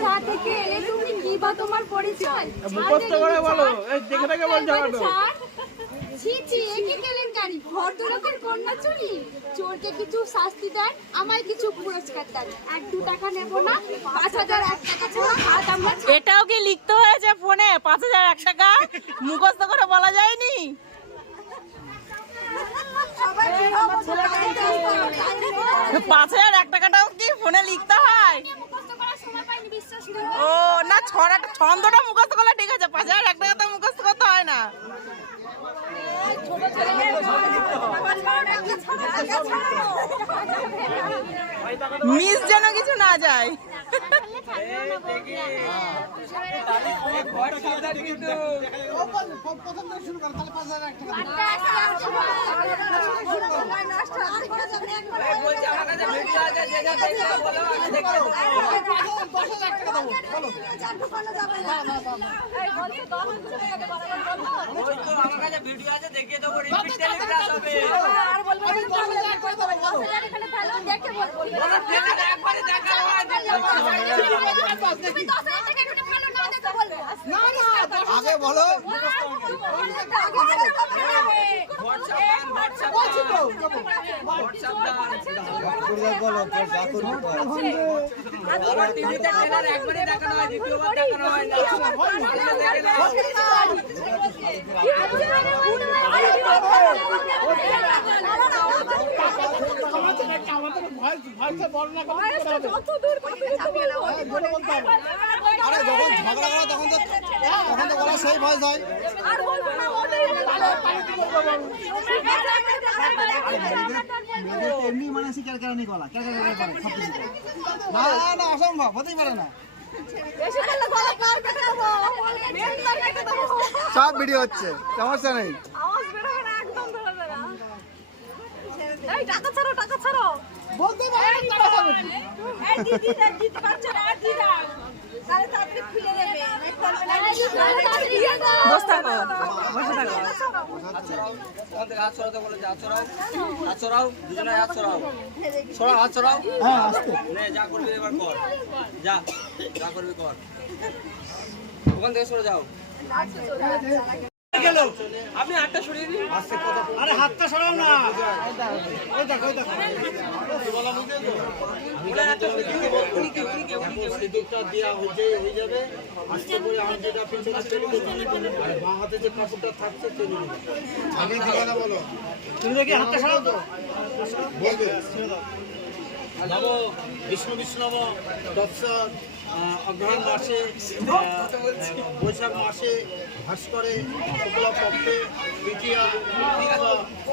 কোথা থেকে এলে তুমি, কি বা তোমার পরিচয়? মুখস্থ করে বলো, এই দেখে দেখে বলছো কেন? ছি ছি, একে কেলেঙ্কারি, ভদ্রলোকের কন্যা চুরি। চোরকে কিছু শাস্তি দেন, আমায় কিছু পুরস্কার দেন। 1-2 টাকা নেব না, 5000 1 টাকা ছাড়া হাত আমরা। এটাও কি লিখতে হয়েছে ফোনে? 5000 1 টাকা মুখস্থ করে বলা যায়নি? 5000 1 টাকাটাও কি ফোনে লিখতে হয়? ও না, ছন্দটা মুখস্থ করলে ঠিক আছে, 5000 1 টাকা তো মুখস্থ করতে হয় না। মিস যেন কিছু না যায়। ভিডিও আছে দেখিয়ে দেবো, রিপিট টেলিগ্রাম হবে। আর বলবো না, এখানে ফেলো, দেখে বলবো। একবারে দেখা হয়, তুমি 10000 টাকা এখানে ফেলো, না দেখে বলবো। না না, আগে বলো। টিভিতে ট্রেলার একবারে দেখানো হয়, দ্বিতীয়বার দেখানো হয় না। আরে যখন ঝগড়া করো তখন তো বলা সেই ভয়েস হয়। এমনি মানে ক্যালকালানি গলা ক্যালকালানি করে সব কিছু। না না, অসম্ভব, হতেই পারে না। সব ভিডিও হচ্ছে, সমস্যা নেই। টাকা ছাড়ো, টাকা ছাড়ো বলতে পারো, টাকা ছাড়ো। এই দিদি দিতে পারছো না, দিদি দাও, তাহলে তাড়াতাড়ি খুলে দেবে। বসে থাকো, বসে থাকো। হাত ছড়াতে বলে, হাত ছড়াও, হাত ছড়াও, দুজনে হাত ছড়াও, ছড়াও, হাত ছড়াও। হ্যাঁ, আস্তে। নে, যা করবি এবার কর, যা যা করবি কর। ওখান থেকে সরে যাও। আপনি হাতটা সরিয়ে দিন। আরে হাতটা সরাও না। ওই দেখো, ওই দেখো। সিঁদুরটা দেওয়া হয়ে যাবে, আস্তে করে আংটিটা পিছনে টেনে দেবে, আর বাঁ হাতে যে কাপড়টা থাকছে টেনে নেবে। আমি ঠিকানা বলো। তুমি দেখি হাতটা সরাও তো। বলবে। নমো বিষ্ণু বিষ্ণব তৎসৎ। অগ্রহায়ণ মাসে, বৈশাখ মাসে, ভাস্করে, শুক্লপক্ষে, তৃতীয়া,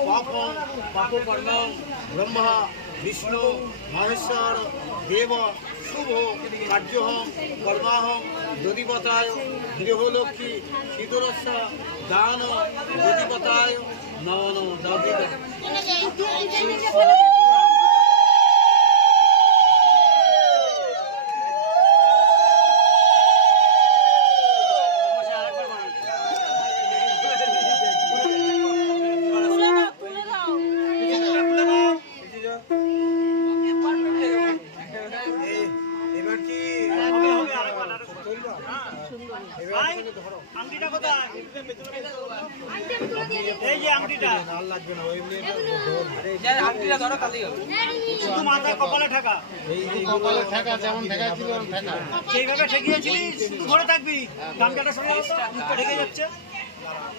পাপং পাপকর্মং ব্রহ্মা বিষ্ণু মহেশ্বর দেব শুভ কার্যহং কর্মাহং যদিপতায় গৃহলক্ষ্মী শীতরস্য দান যদিপতায় নম নম দাদিদা। আংটিটা কোথায়? এই যে আংটিটা লাল লাগবে না, ওই আংটিটা ধরো, তাহলেই হবে। শুধু মাথায় কপালে ঠেকা, এই যে কপালে ঠেকা যেমন ঠেকাছিল ঠেকা, সেইভাবে ঠেকিয়েছিলি, শুধু ধরে থাকবি। গামছাটা সরে যাও, মুখটা ঢেকে যাচ্ছে,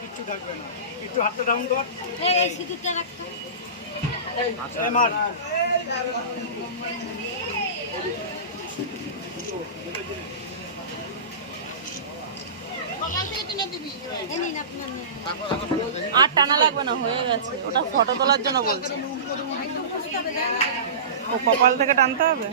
কিচ্ছু থাকবে না। একটু হাতটা ডাউন কর, এই সিঁদুরটা রাখো। এই মার। আর টানা লাগবে না, হয়ে গেছে। ওটা ফটো তোলার জন্য বলছি। ও কপাল থেকে টানতে হবে।